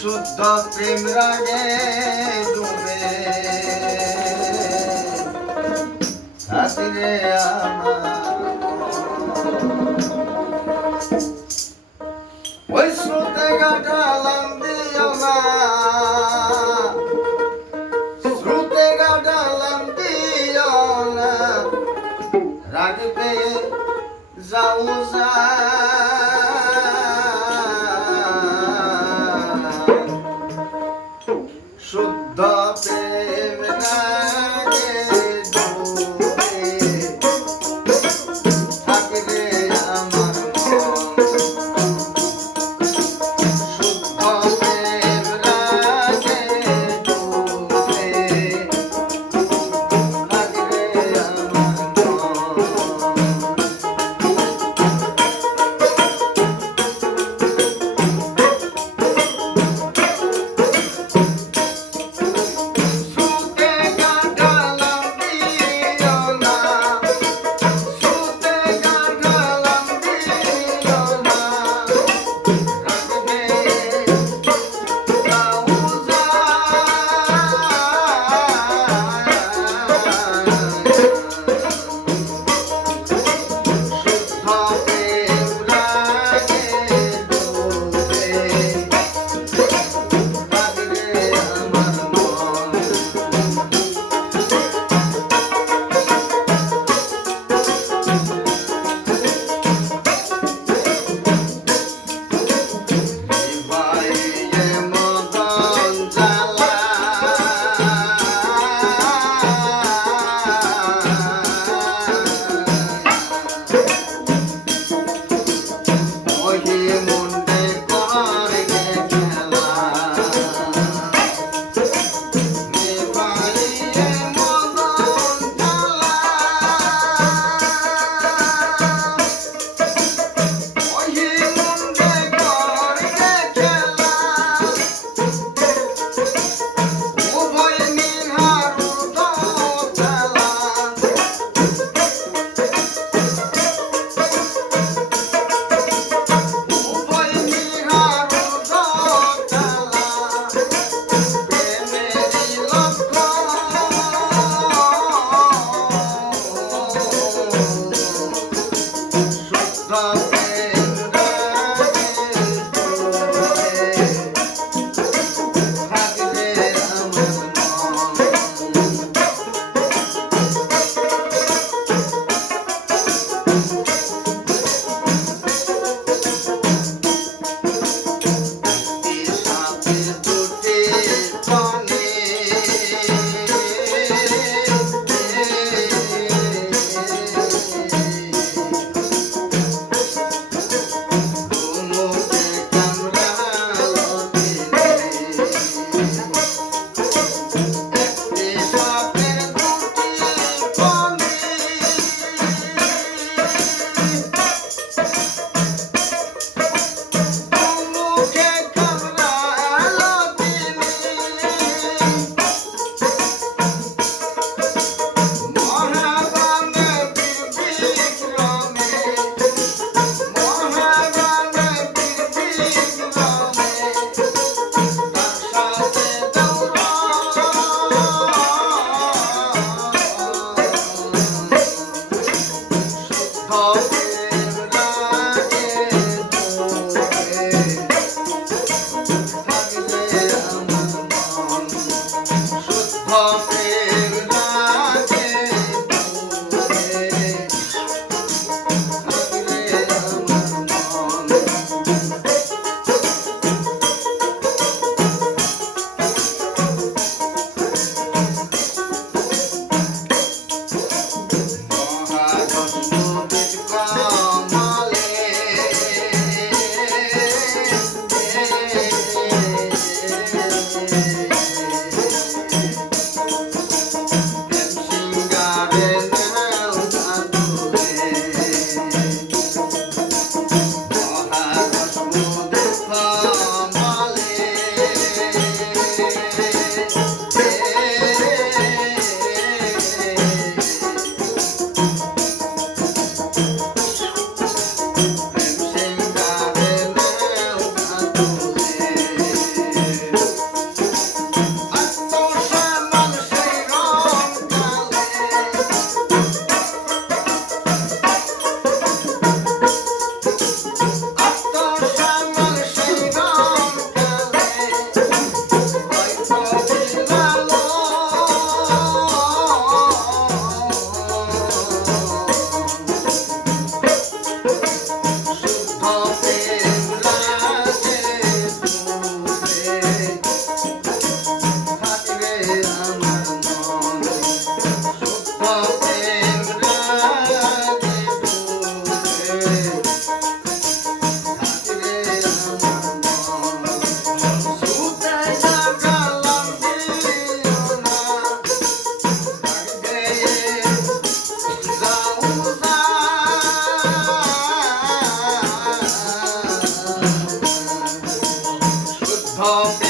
শুদ্ধ প্রেম রাগে ডুবে। রাত্রে ওই স্রোতে গাঠালাম দিও না স্রোতে গাঠালাম দিও না রাগ Vão usar. Oh.